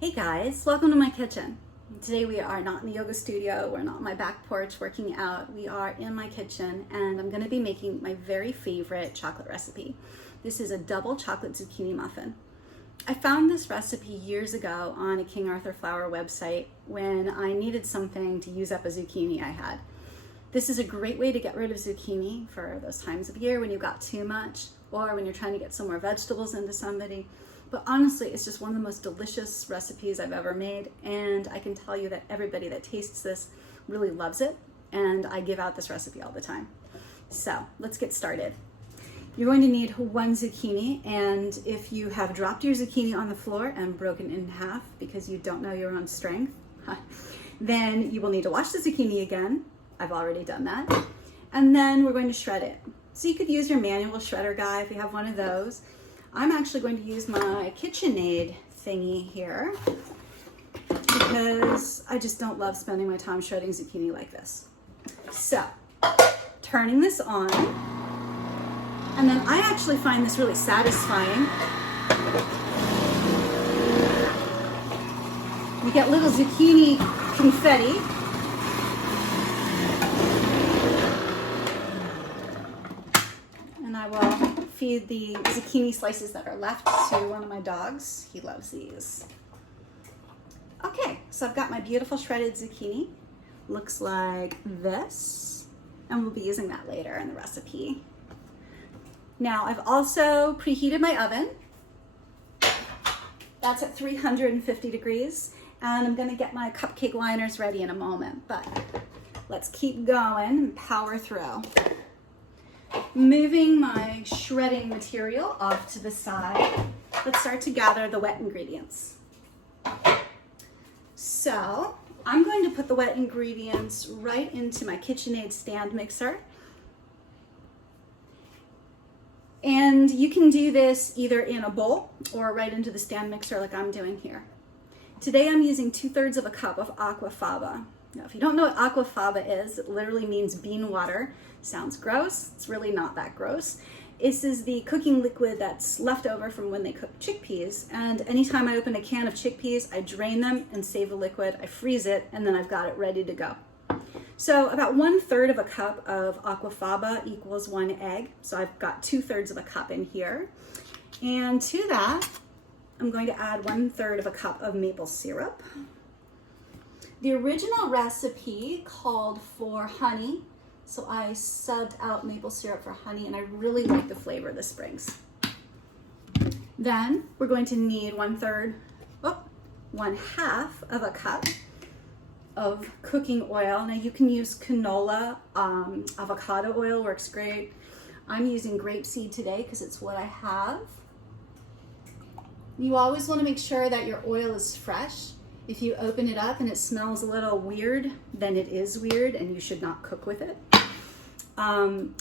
Hey guys, welcome to my kitchen. Today we are not in the yoga studio, we're not on my back porch working out, we are in my kitchen and I'm going to be making my very favorite chocolate recipe. This is a double chocolate zucchini muffin. I found this recipe years ago on a King Arthur Flour website when I needed something to use up a zucchini I had. This is a great way to get rid of zucchini for those times of year when you've got too much or when you're trying to get some more vegetables into somebody. But honestly, it's just one of the most delicious recipes I've ever made, and I can tell you that everybody that tastes this really loves it, and I give out this recipe all the time. So let's get started. You're going to need one zucchini, and if you have dropped your zucchini on the floor and broken it in half because you don't know your own strength, then you will need to wash the zucchini again. I've already done that. And then we're going to shred it. So you could use your manual shredder guy if you have one of those. I'm actually going to use my KitchenAid thingy here because I just don't love spending my time shredding zucchini like this. So, turning this on, and then I actually find this really satisfying. You get little zucchini confetti. And I will feed the zucchini slices that are left to one of my dogs. He loves these. Okay, so I've got my beautiful shredded zucchini. Looks like this, and we'll be using that later in the recipe. Now I've also preheated my oven. That's at 350 degrees, and I'm gonna get my cupcake liners ready in a moment, but let's keep going and power through. Moving my shredding material off to the side, let's start to gather the wet ingredients. So I'm going to put the wet ingredients right into my KitchenAid stand mixer. And you can do this either in a bowl or right into the stand mixer like I'm doing here. Today I'm using 2/3 of a cup of aquafaba. Now, if you don't know what aquafaba is, it literally means bean water. Sounds gross. It's really not that gross. This is the cooking liquid that's left over from when they cook chickpeas. And anytime I open a can of chickpeas, I drain them and save the liquid. I freeze it, and then I've got it ready to go. So about 1/3 of a cup of aquafaba equals 1 egg. So I've got 2/3 of a cup in here. And to that, I'm going to add 1/3 of a cup of maple syrup. The original recipe called for honey, so I subbed out maple syrup for honey, and I really like the flavor this brings. Then we're going to need 1/2 of a cup of cooking oil. Now you can use canola, avocado oil works great. I'm using grapeseed today because it's what I have. You always want to make sure that your oil is fresh. If you open it up and it smells a little weird, then it is weird and you should not cook with it.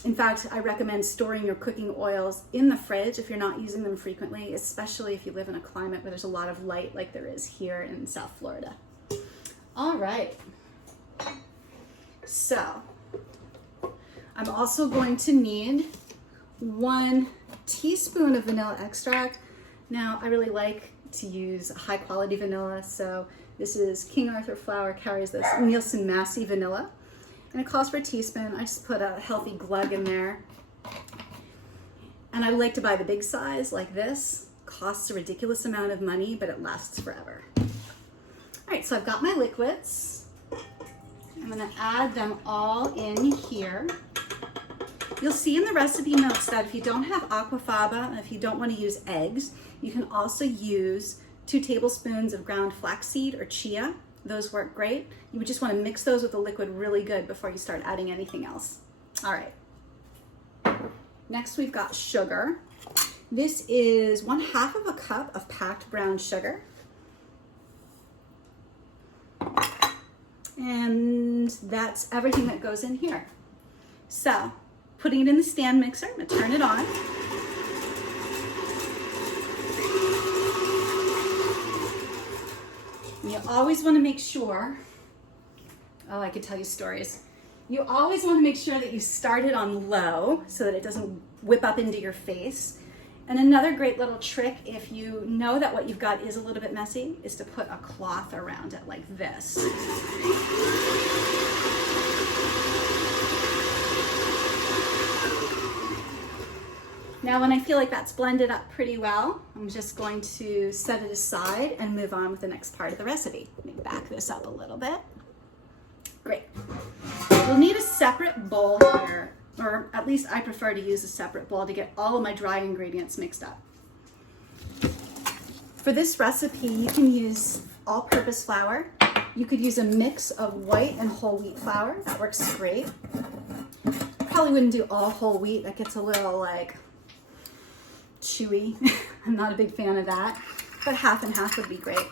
In fact, I recommend storing your cooking oils in the fridge if you're not using them frequently, especially if you live in a climate where there's a lot of light like there is here in South Florida. All right. So, I'm also going to need 1 teaspoon of vanilla extract. Now, I really like to use high quality vanilla, so this is King Arthur Flour carries this Nielsen Massey vanilla, and it calls for a teaspoon. I just put a healthy glug in there, and I like to buy the big size like this. Costs a ridiculous amount of money, but it lasts forever. All right, so I've got my liquids. I'm gonna add them all in here. You'll see in the recipe notes that if you don't have aquafaba, and if you don't want to use eggs, you can also use 2 tablespoons of ground flaxseed or chia. Those work great. You would just want to mix those with the liquid really good before you start adding anything else. All right. Next we've got sugar. This is 1/2 of a cup of packed brown sugar. And that's everything that goes in here. So, putting it in the stand mixer, I'm gonna turn it on. You always want to make sure, oh, I could tell you stories. You always want to make sure that you start it on low so that it doesn't whip up into your face. And another great little trick, if you know that what you've got is a little bit messy, is to put a cloth around it like this. Now when I feel like that's blended up pretty well, I'm just going to set it aside and move on with the next part of the recipe. Let me back this up a little bit. Great. We'll need a separate bowl here, or at least I prefer to use a separate bowl to get all of my dry ingredients mixed up. For this recipe, you can use all-purpose flour. You could use a mix of white and whole wheat flour. That works great. Probably wouldn't do all whole wheat. That gets a little like chewy. I'm not a big fan of that, but half and half would be great.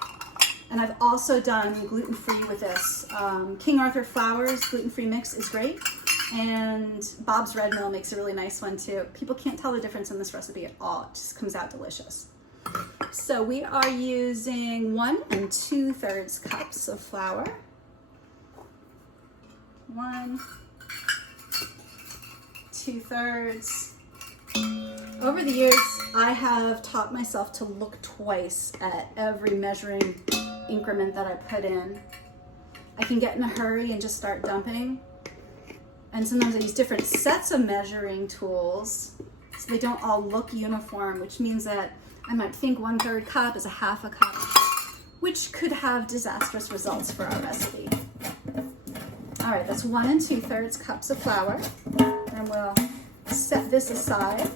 And I've also done gluten-free with this. King Arthur Flour's gluten-free mix is great, and Bob's Red Mill makes a really nice one too. People can't tell the difference in this recipe at all. It just comes out delicious. So we are using 1 2/3 cups of flour. 1 2/3. Over the years, I have taught myself to look twice at every measuring increment that I put in. I can get in a hurry and just start dumping. And sometimes I use different sets of measuring tools so they don't all look uniform, which means that I might think 1/3 cup is a half a cup, which could have disastrous results for our recipe. All right, that's 1 2/3 cups of flour, and we'll set this aside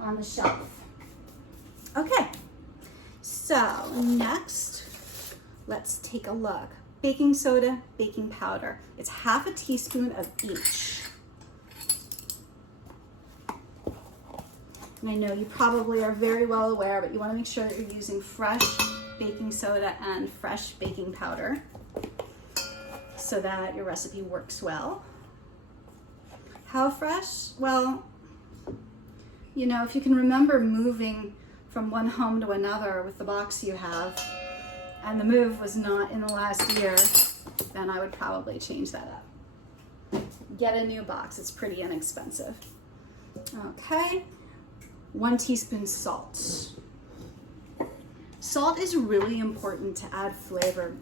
on the shelf. Okay, so next, let's take a look. Baking soda, baking powder. It's half a teaspoon of each. And I know you probably are very well aware, but you want to make sure that you're using fresh baking soda and fresh baking powder so that your recipe works well. How fresh? Well, you know, if you can remember moving from one home to another with the box you have, and the move was not in the last year, then I would probably change that up. Get a new box, it's pretty inexpensive. Okay, 1 teaspoon salt. Salt is really important to add flavor.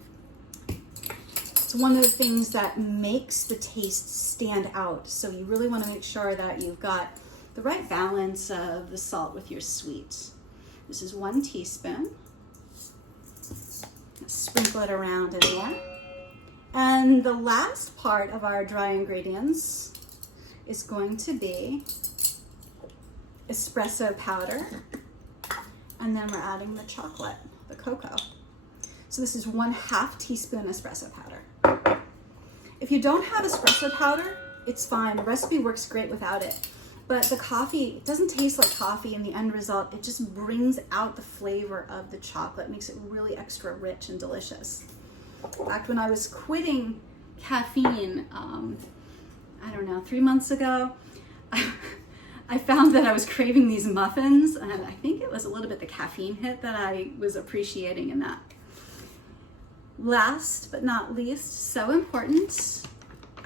It's one of the things that makes the taste stand out. So you really want to make sure that you've got the right balance of the salt with your sweet. This is 1 teaspoon. Sprinkle it around in there. And the last part of our dry ingredients is going to be espresso powder. And then we're adding the chocolate, the cocoa. So this is 1/2 teaspoon espresso powder. If you don't have espresso powder, it's fine. The recipe works great without it. But the coffee, it doesn't taste like coffee in the end result. It just brings out the flavor of the chocolate, makes it really extra rich and delicious. In fact, when I was quitting caffeine, I don't know, 3 months ago, I found that I was craving these muffins, and I think it was a little bit the caffeine hit that I was appreciating in that. Last but not least, so important,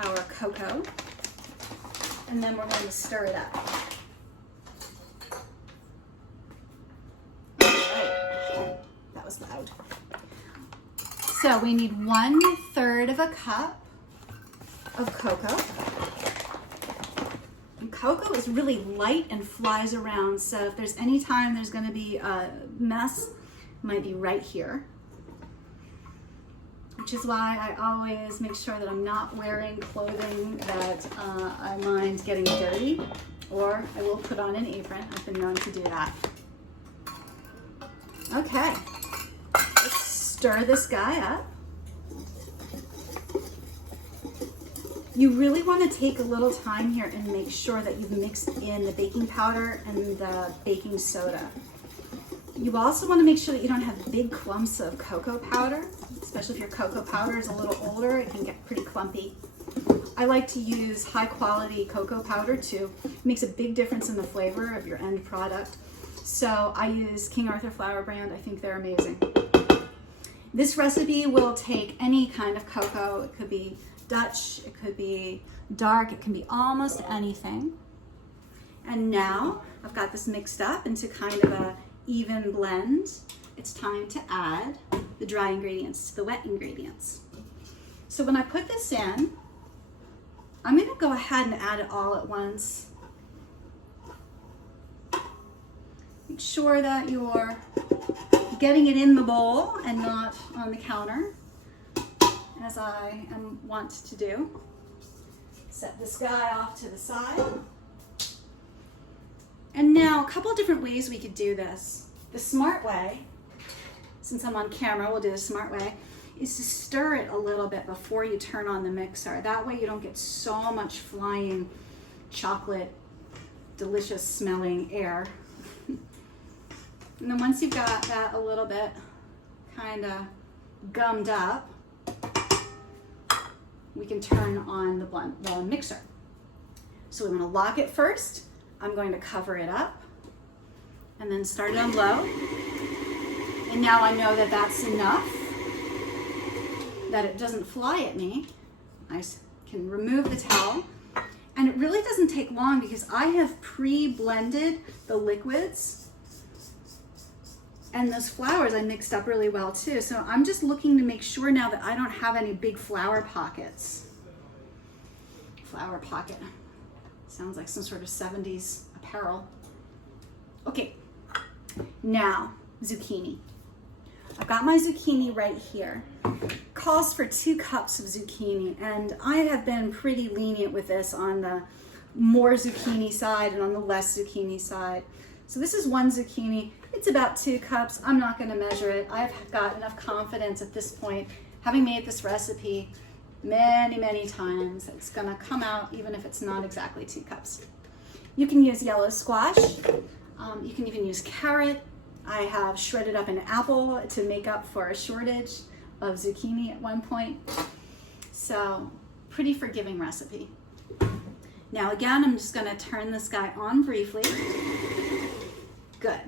our cocoa. And then we're going to stir it up. All right, that was loud. So we need 1/3 cup of cocoa. And cocoa is really light and flies around, so if there's any time there's going to be a mess, it might be right here. Which is why I always make sure that I'm not wearing clothing that I mind getting dirty, or I will put on an apron. I've been known to do that. Okay, let's stir this guy up. You really want to take a little time here and make sure that you've mixed in the baking powder and the baking soda. You also want to make sure that you don't have big clumps of cocoa powder, especially if your cocoa powder is a little older, it can get pretty clumpy. I like to use high quality cocoa powder too. It makes a big difference in the flavor of your end product. So I use King Arthur Flour brand. I think they're amazing. This recipe will take any kind of cocoa. It could be Dutch, it could be dark, it can be almost anything. And now I've got this mixed up into kind of a even blend. It's time to add the dry ingredients to the wet ingredients. So when I put this in, I'm gonna go ahead and add it all at once. Make sure that you're getting it in the bowl and not on the counter, as I want to do. Set this guy off to the side. And now a couple of different ways we could do this. The smart way, since I'm on camera, we'll do the smart way, is to stir it a little bit before you turn on the mixer. That way you don't get so much flying chocolate, delicious smelling air. And then once you've got that a little bit kind of gummed up, we can turn on the mixer. So we're going to lock it first. I'm going to cover it up and then start it on low. And now I know that that's enough, that it doesn't fly at me. I can remove the towel. And it really doesn't take long because I have pre-blended the liquids, and those flours I mixed up really well too. So I'm just looking to make sure now that I don't have any big flour pockets. Flour pocket. Sounds like some sort of 70s apparel. Okay, now zucchini. I've got my zucchini right here. Calls for 2 cups of zucchini, and I have been pretty lenient with this on the more zucchini side and on the less zucchini side. So this is 1 zucchini. It's about 2 cups. I'm not going to measure it. I've got enough confidence at this point, having made this recipe many times, it's going to come out even if it's not exactly 2 cups. You can use yellow squash. You can even use carrot. I have shredded up an apple to make up for a shortage of zucchini at one point. So pretty forgiving recipe. Now again, I'm just going to turn this guy on briefly. Good.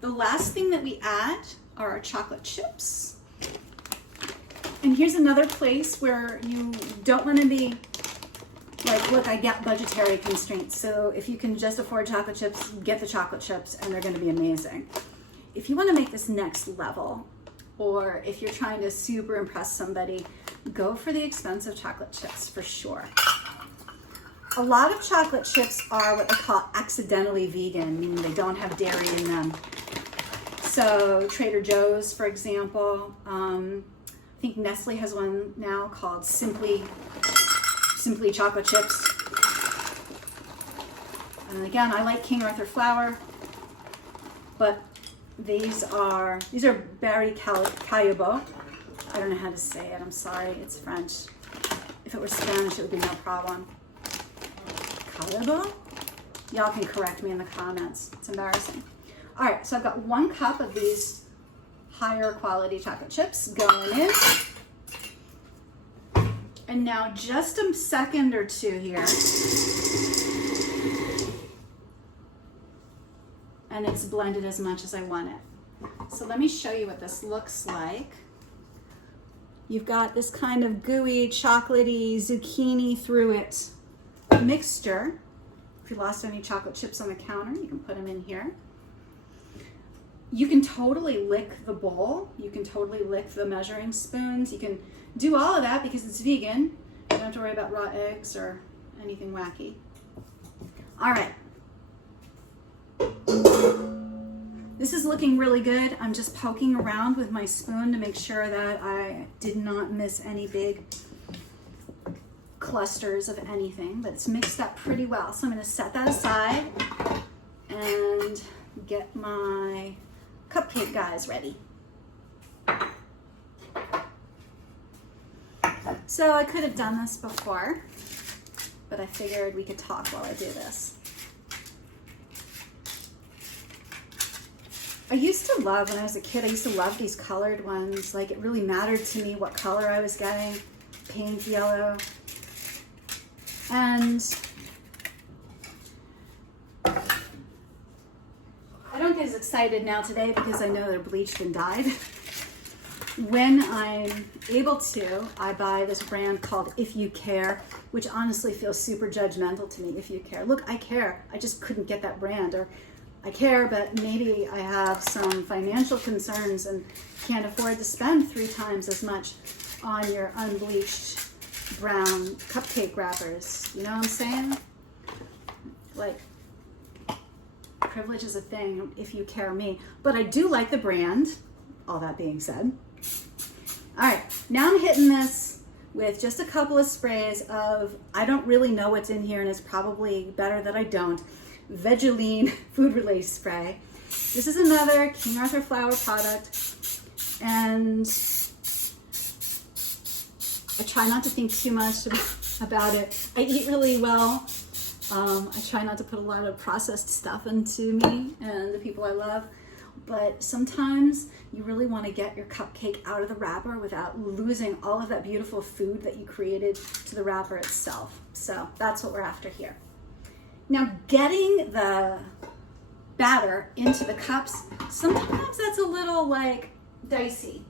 The last thing that we add are our chocolate chips. And here's another place where you don't want to be like, look, I get budgetary constraints. So if you can just afford chocolate chips, get the chocolate chips and they're going to be amazing. If you want to make this next level, or if you're trying to super impress somebody, go for the expensive chocolate chips for sure. A lot of chocolate chips are what they call accidentally vegan, meaning they don't have dairy in them. So Trader Joe's, for example, I think Nestle has one now called Simply chocolate chips. And again, I like King Arthur flour, but these are Barry Callebaut. I don't know how to say it, I'm sorry, it's French. If it were Spanish, it would be no problem. Callebaut? Y'all can correct me in the comments, it's embarrassing. All right, so I've got 1 cup of these higher quality chocolate chips going in. And now just a second or 2 here. And it's blended as much as I want it. So let me show you what this looks like. You've got this kind of gooey, chocolatey, zucchini through it mixture. If you lost any chocolate chips on the counter, you can put them in here. You can totally lick the bowl. You can totally lick the measuring spoons. You can do all of that because it's vegan. You don't have to worry about raw eggs or anything wacky. All right. This is looking really good. I'm just poking around with my spoon to make sure that I did not miss any big clusters of anything, but it's mixed up pretty well. So I'm going to set that aside and get my cupcake guys ready. So I could have done this before, but I figured we could talk while I do this. I used to love, when I was a kid, I used to love these colored ones. Like, it really mattered to me what color I was getting, pink, yellow. And I don't get as excited now today because I know they're bleached and dyed. When I'm able to, I buy this brand called If You Care. which honestly feels super judgmental to me if you care. Look, I care. I just couldn't get that brand. Or I care, but maybe I have some financial concerns and can't afford to spend 3 times as much on your unbleached brown cupcake wrappers. You know what I'm saying? Like, privilege is a thing if you care me. But I do like the brand, all that being said. All right, now I'm hitting this with just a couple of sprays of, I don't really know what's in here, and it's probably better that I don't, Vegeline food release spray. This is another King Arthur flour product, and I try not to think too much about it. I eat really well. I try not to put a lot of processed stuff into me and the people I love, but sometimes you really want to get your cupcake out of the wrapper without losing all of that beautiful food that you created to the wrapper itself. So that's what we're after here. Now, getting the batter into the cups, sometimes that's a little like dicey.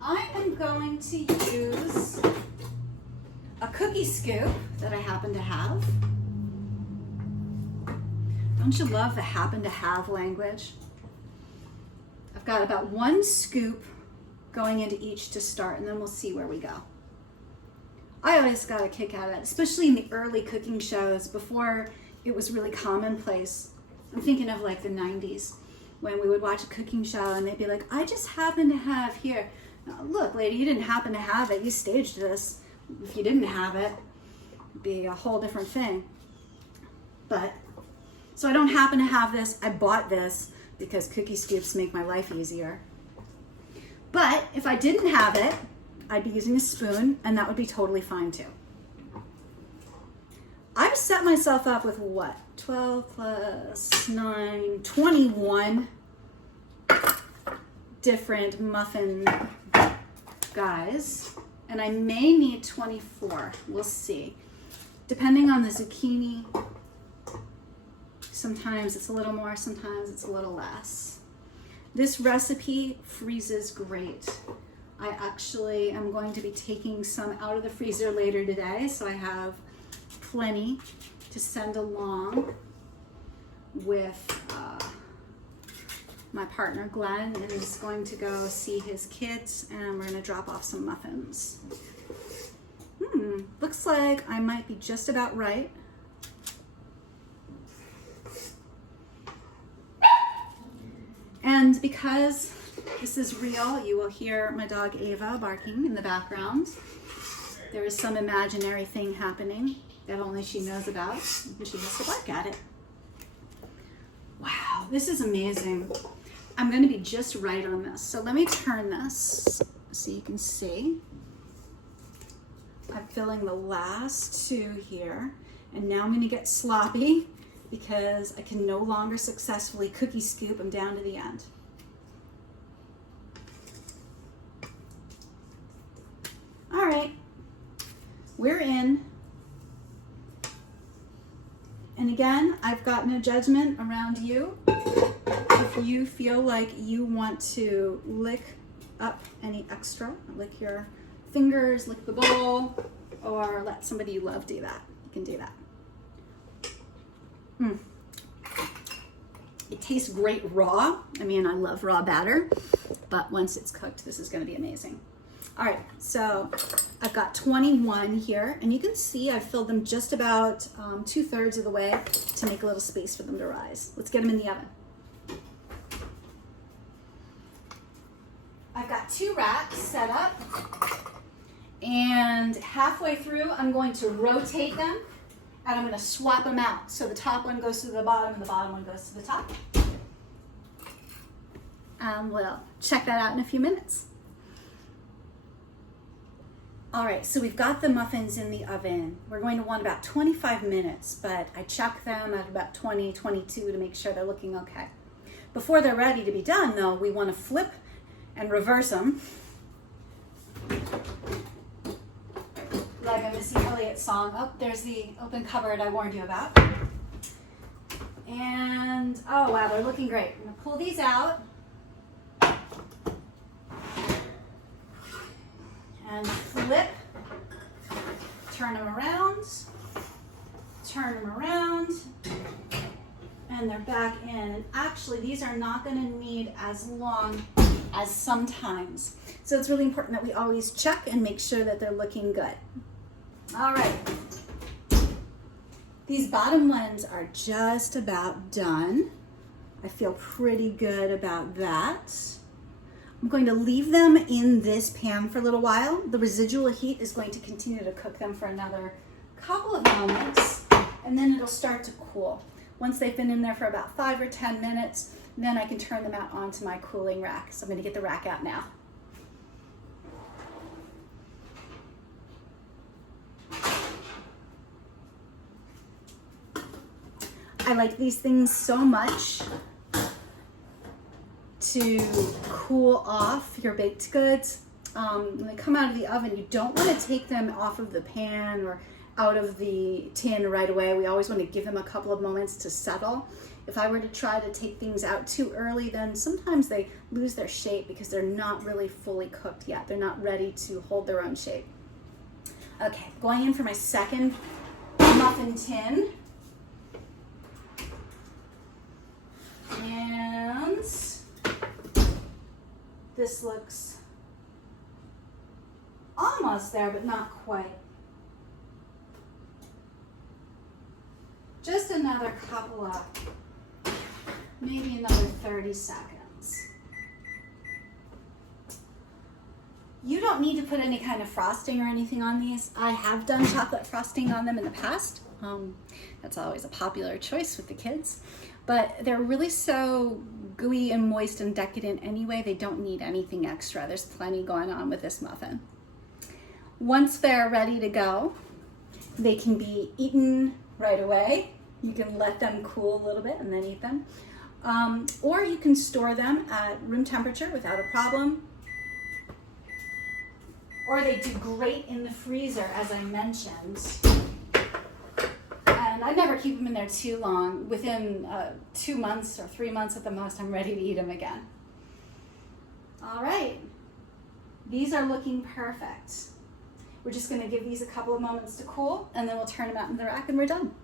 I am going to use a cookie scoop that I happen to have. Don't you love the happen to have language? I've got about 1 scoop going into each to start, and then we'll see where we go. I always got a kick out of it, especially in the early cooking shows before it was really commonplace. I'm thinking of like the 90s when we would watch a cooking show and they'd be like, I just happen to have here. Now, look, lady, you didn't happen to have it. You staged this. If you didn't have it, it'd be a whole different thing. But, so I don't happen to have this. I bought this because cookie scoops make my life easier. But if I didn't have it, I'd be using a spoon, and that would be totally fine too. I've set myself up with what? 12 plus 9, 21 different muffin guys, and I may need 24. We'll see. Depending on the zucchini, sometimes it's a little more, sometimes it's a little less. This recipe freezes great. I actually am going to be taking some out of the freezer later today, so I have plenty to send along with my partner Glenn, and he's going to go see his kids, and we're going to drop off some muffins. Looks like I might be just about right. And because this is real, you will hear my dog Ava barking in the background. There is some imaginary thing happening that only she knows about, and she has to bark at it. Wow, this is amazing. I'm going to be just right on this. So let me turn this so you can see. I'm filling the last 2 here, and now I'm going to get sloppy because I can no longer successfully cookie scoop. I'm down to the end. All right, we're in. And again, I've got no judgment around you. If you feel like you want to lick up any extra, lick your fingers, lick the bowl, or let somebody you love do that, you can do that. It tastes great raw. I mean, I love raw batter, but once it's cooked, this is going to be amazing. All right, so I've got 21 here, and you can see I've filled them just about 2/3 of the way to make a little space for them to rise. Let's get them in the oven. I've got 2 racks set up, and halfway through, I'm going to rotate them, and I'm going to swap them out. So the top one goes to the bottom, and the bottom one goes to the top. We'll check that out in a few minutes. All right, so we've got the muffins in the oven. We're going to want about 25 minutes, but I check them at about 20, 22 to make sure they're looking okay. Before they're ready to be done, though, we want to flip and reverse them. Like a Missy Elliott song. Oh, there's the open cupboard I warned you about. And, oh wow, they're looking great. I'm gonna pull these out. And flip, turn them around, and they're back in. And actually, these are not going to need as long as sometimes. So it's really important that we always check and make sure that they're looking good. All right. These bottom ones are just about done. I feel pretty good about that. I'm going to leave them in this pan for a little while. The residual heat is going to continue to cook them for another couple of moments, and then it'll start to cool. Once they've been in there for about 5 or 10 minutes, then I can turn them out onto my cooling rack. So I'm going to get the rack out now. I like these things so much to cool off your baked goods. When they come out of the oven, you don't want to take them off of the pan or out of the tin right away. We always want to give them a couple of moments to settle. If I were to try to take things out too early, then sometimes they lose their shape because they're not really fully cooked yet. They're not ready to hold their own shape. Okay, going in for my second muffin tin. And this looks almost there, but not quite. Just another couple of, maybe another 30 seconds. You don't need to put any kind of frosting or anything on these. I have done chocolate frosting on them in the past. That's always a popular choice with the kids. But they're really so gooey and moist and decadent anyway, they don't need anything extra. There's plenty going on with this muffin. Once they're ready to go, they can be eaten right away. You can let them cool a little bit and then eat them. Or you can store them at room temperature without a problem. Or they do great in the freezer, as I mentioned. And I never keep them in there too long. Within 2 months or 3 months at the most, I'm ready to eat them again. All right, these are looking perfect. We're just gonna give these a couple of moments to cool, and then we'll turn them out in the rack and we're done.